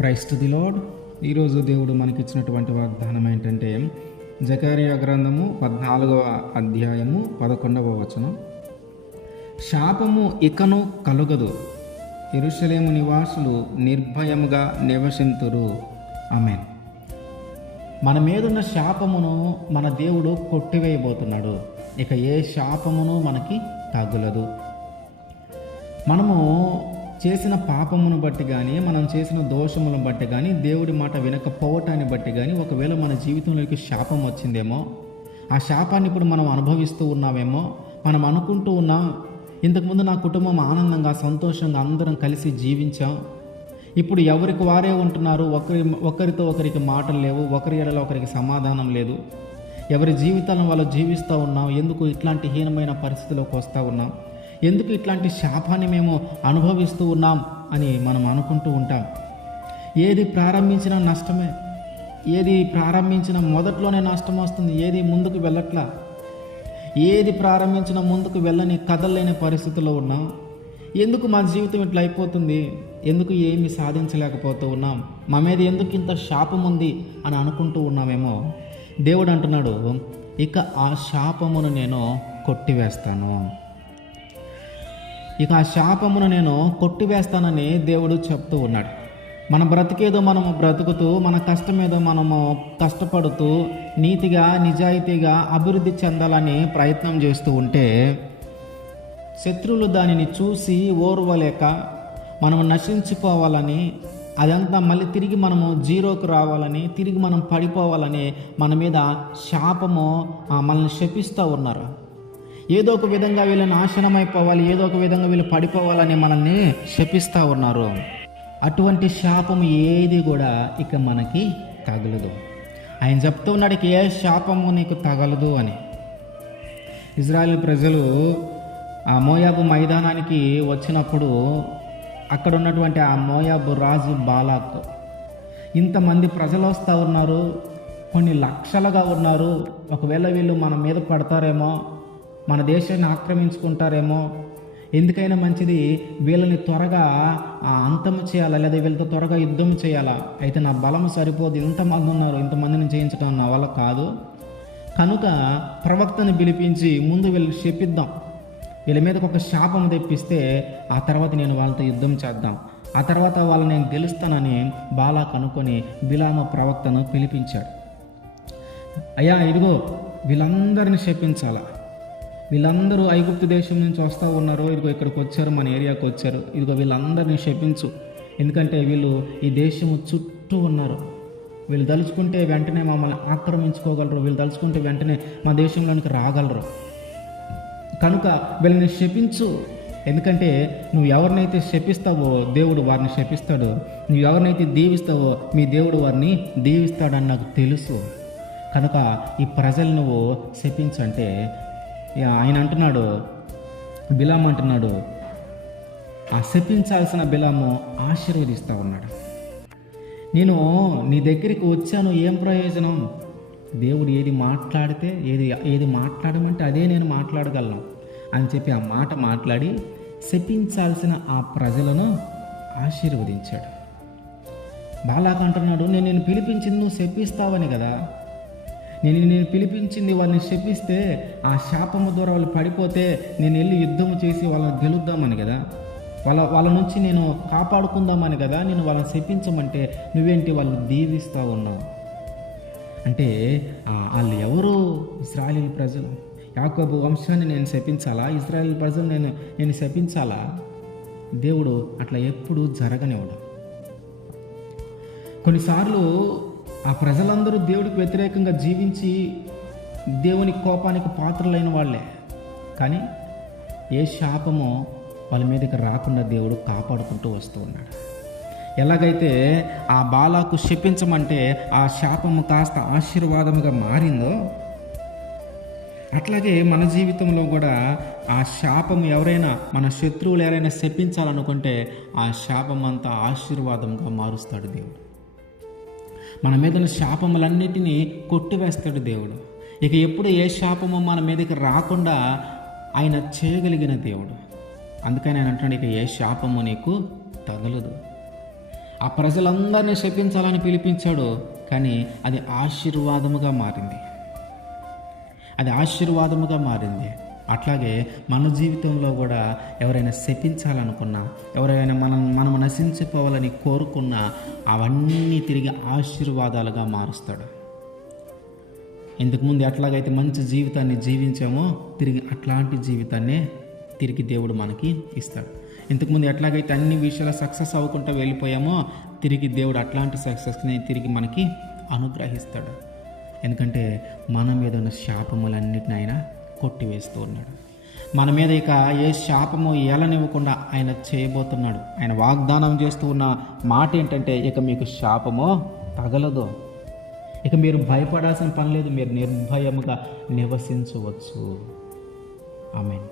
Praise to the lord. ఈరోజు దేవుడు మనకిచ్చినటువంటి వాగ్దానం ఏంటంటే జకర్యా గ్రంథము 14వ అధ్యాయము 11వ వచనం. శాపము ఇకను కలుగదు, యెరూషలేము నివాసులు నిర్భయముగా నివసింతురు. ఆమేన్. మన మీదున్న శాపమును మన దేవుడు కొట్టివేయబోతున్నాడు. ఇక ఏ శాపమును మనకి తగులదు. మనము చేసిన పాపమును బట్టి కానీ, మనం చేసిన దోషములను బట్టి కానీ, దేవుడి మాట వినకపోవటాన్ని బట్టి కానీ, ఒకవేళ మన జీవితంలోకి శాపం వచ్చిందేమో, ఆ శాపాన్ని ఇప్పుడు మనం అనుభవిస్తూ ఉన్నామేమో. మనం అనుకుంటూ ఉన్నాం, ఇంతకుముందు నా కుటుంబం ఆనందంగా సంతోషంగా అందరం కలిసి జీవించాం, ఇప్పుడు ఎవరికి వారే ఉంటున్నారు, ఒకరితో ఒకరికి మాటలు లేవు, ఒకరి ఎడలో ఒకరికి సమాధానం లేదు, ఎవరి జీవితాలను వాళ్ళు జీవిస్తూ ఉన్నాం, ఎందుకు ఇట్లాంటి హీనమైన పరిస్థితిలోకి వస్తూ ఉన్నాం, ఎందుకు ఇట్లాంటి శాపాన్ని మేము అనుభవిస్తూ ఉన్నాం అని మనం అనుకుంటూ ఉంటాం. ఏది ప్రారంభించినా నష్టమే, ఏది ప్రారంభించిన మొదట్లోనే నష్టం వస్తుంది, ఏది ముందుకు వెళ్ళట్లా, ఏది ప్రారంభించిన ముందుకు వెళ్ళని కదలలేని పరిస్థితుల్లో ఉన్నాం. ఎందుకు మా జీవితం ఇట్లా అయిపోతుంది, ఎందుకు ఏమి సాధించలేకపోతూ ఉన్నాం, మా మీద ఎందుకు ఇంత శాపం ఉంది అని అనుకుంటూ ఉన్నామేమో. దేవుడు అంటున్నాడు, ఇక ఆ శాపమును నేను కొట్టివేస్తాను, ఇక ఆ శాపమును నేను కొట్టివేస్తానని దేవుడు చెప్తూ ఉన్నాడు. మన బ్రతికేదో మనము బ్రతుకుతూ, మన కష్టమేదో మనము కష్టపడుతూ, నీతిగా నిజాయితీగా అభివృద్ధి చెందాలని ప్రయత్నం చేస్తూ ఉంటే, శత్రువులు దానిని చూసి ఓర్వలేక మనము నశించిపోవాలని, అదంతా మళ్ళీ తిరిగి మనము జీరోకు రావాలని, తిరిగి మనం పడిపోవాలని మన మీద శాపము మనల్ని శపిస్తూ ఉన్నారు. ఏదో ఒక విధంగా వీళ్ళు నాశనం అయిపోవాలి, ఏదో ఒక విధంగా వీళ్ళు పడిపోవాలని మనల్ని శపిస్తూ ఉన్నారు. అటువంటి శాపం ఏది కూడా ఇక మనకి తగలదు. ఆయన చెప్తూ ఉన్నాడు, ఇక ఏ శాపము నీకు తగలదు అని. ఇజ్రాయెల్ ప్రజలు ఆ మోయాబు మైదానానికి వచ్చినప్పుడు అక్కడ ఉన్నటువంటి ఆ మోయాబు రాజు బాలాక్, ఇంతమంది ప్రజలు వస్తూ ఉన్నారు, కొన్ని లక్షలుగా ఉన్నారు, ఒకవేళ వీళ్ళు మన మీద పడతారేమో, మన దేశాన్ని ఆక్రమించుకుంటారేమో, ఎందుకైనా మంచిది వీళ్ళని త్వరగా అంతము చేయాలా, లేదా వీళ్ళతో త్వరగా యుద్ధం చేయాలా, అయితే నా బలం సరిపోదు, ఇంతమంది ఉన్నారు, ఇంతమందిని చేయించడం నా వల్ల కాదు, కనుక ప్రవక్తని పిలిపించి ముందు వీళ్ళు శపిద్దాం, వీళ్ళ మీదకి ఒక శాపం తెప్పిస్తే ఆ తర్వాత నేను వాళ్ళతో యుద్ధం చేద్దాం, ఆ తర్వాత వాళ్ళని నేను గెలుస్తానని బాలాక్ అనుకొని బిలాము ప్రవక్తను పిలిపించాడు. అయ్యా, ఇదిగో వీళ్ళందరినీ శపించాలా, వీళ్ళందరూ ఐగుప్తు దేశం నుంచి వస్తూ ఉన్నారు, ఇదిగో ఇక్కడికి వచ్చారు, మన ఏరియాకి వచ్చారు, ఇదిగో వీళ్ళందరినీ శపించు, ఎందుకంటే వీళ్ళు ఈ దేశము చుట్టూ ఉన్నారు, వీళ్ళు దలుచుకుంటే వెంటనే మమ్మల్ని ఆక్రమించుకోగలరు, వీళ్ళు దలుచుకుంటే వెంటనే మా దేశంలోనికి రాగలరు, కనుక వీళ్ళని శపించు, ఎందుకంటే నువ్వు ఎవరినైతే శపిస్తావో దేవుడు వారిని శపిస్తాడు, నువ్వు ఎవరినైతే దీవిస్తావో మీ దేవుడు వారిని దీవిస్తాడని నాకు తెలుసు, కనుక ఈ ప్రజలు నువ్వు శపించంటే ఆయన అంటున్నాడు, బిలాము అంటున్నాడు, ఆ శపించాల్సిన బిలాము ఆశీర్వదిస్తూ ఉన్నాడు. నేను నీ దగ్గరికి వచ్చాను, ఏం ప్రయోజనం, దేవుడు ఏది మాట్లాడితే ఏది మాట్లాడమంటే అదే నేను మాట్లాడగలను అని చెప్పి ఆ మాట మాట్లాడి శపించాల్సిన ఆ ప్రజలను ఆశీర్వదించాడు. బాలాక్ అంటున్నాడు, నేను పిలిపించింది నువ్వు శపిస్తావని కదా, నేను పిలిపించింది వాళ్ళని శపిస్తే, ఆ శాపము ద్వారా వాళ్ళు పడిపోతే నేను వెళ్ళి యుద్ధము చేసి వాళ్ళని గెలుద్దామని కదా, వాళ్ళ నుంచి నేను కాపాడుకుందామని కదా నేను వాళ్ళని శపించమంటే నువ్వేంటి వాళ్ళని దీవిస్తూ ఉన్నావు అంటే, వాళ్ళు ఎవరు? ఇశ్రాయేలు ప్రజలు. యాకోబు వంశాన్ని నేను శపించాలా? ఇశ్రాయేలు ప్రజలు నేను శపించాలా? దేవుడు అట్లా ఎప్పుడు జరగనివ్వడు. కొన్నిసార్లు ఆ ప్రజలందరూ దేవుడికి వ్యతిరేకంగా జీవించి దేవుని కోపానికి పాత్రలైన వాళ్ళే, కానీ ఏ శాపమో వాళ్ళ మీదకి రాకుండా దేవుడు కాపాడుకుంటూ వస్తూ ఉన్నాడు. ఎలాగైతే ఆ బాలాకు శపించమంటే ఆ శాపము కాస్త ఆశీర్వాదముగా మారిందో, అట్లాగే మన జీవితంలో కూడా ఆ శాపము ఎవరైనా, మన శత్రువులు ఎవరైనా శపించాలనుకుంటే ఆ శాపం అంతా ఆశీర్వాదంగా మారుస్తాడు దేవుడు. మన మీద ఉన్న శాపములన్నిటినీ కొట్టివేస్తాడు దేవుడు. ఇక ఎప్పుడు ఏ శాపము మన మీదకి రాకుండా ఆయన చేయగలిగిన దేవుడు. అందుకని ఆయన అంటున్నాడు, ఇక ఏ శాపము నీకు తగలదు. ఆ ప్రజలందరినీ శపించాలని పిలిపించాడు, కానీ అది ఆశీర్వాదముగా మారింది. అది ఆశీర్వాదముగా మారింది. అట్లాగే మన జీవితంలో కూడా ఎవరైనా శపించాలనుకున్నా, ఎవరైనా మనము నశించిపోవాలని కోరుకున్నా అవన్నీ తిరిగి ఆశీర్వాదాలుగా మారుస్తాడు. ఇంతకుముందు ఎట్లాగైతే మంచి జీవితాన్ని జీవించామో తిరిగి అట్లాంటి జీవితాన్నే తిరిగి దేవుడు మనకి ఇస్తాడు. ఇంతకుముందు ఎట్లాగైతే అన్ని విషయాలు సక్సెస్ అవ్వకుండా వెళ్ళిపోయామో తిరిగి దేవుడు అట్లాంటి సక్సెస్ని తిరిగి మనకి అనుగ్రహిస్తాడు. ఎందుకంటే మన మీద ఉన్న శాపములన్నిటిని ఆయన కొట్టివేస్తూ ఉన్నాడు. మన మీద ఇక ఏ శాపము ఏలనివ్వకుండా ఆయన చేయబోతున్నాడు. ఆయన వాగ్దానం చేస్తూ ఉన్న మాట ఏంటంటే, ఇక మీకు శాపము తగలదు, ఇక మీరు భయపడాల్సిన పని లేదు, మీరు నిర్భయముగా నివసించవచ్చు. ఆమేన్.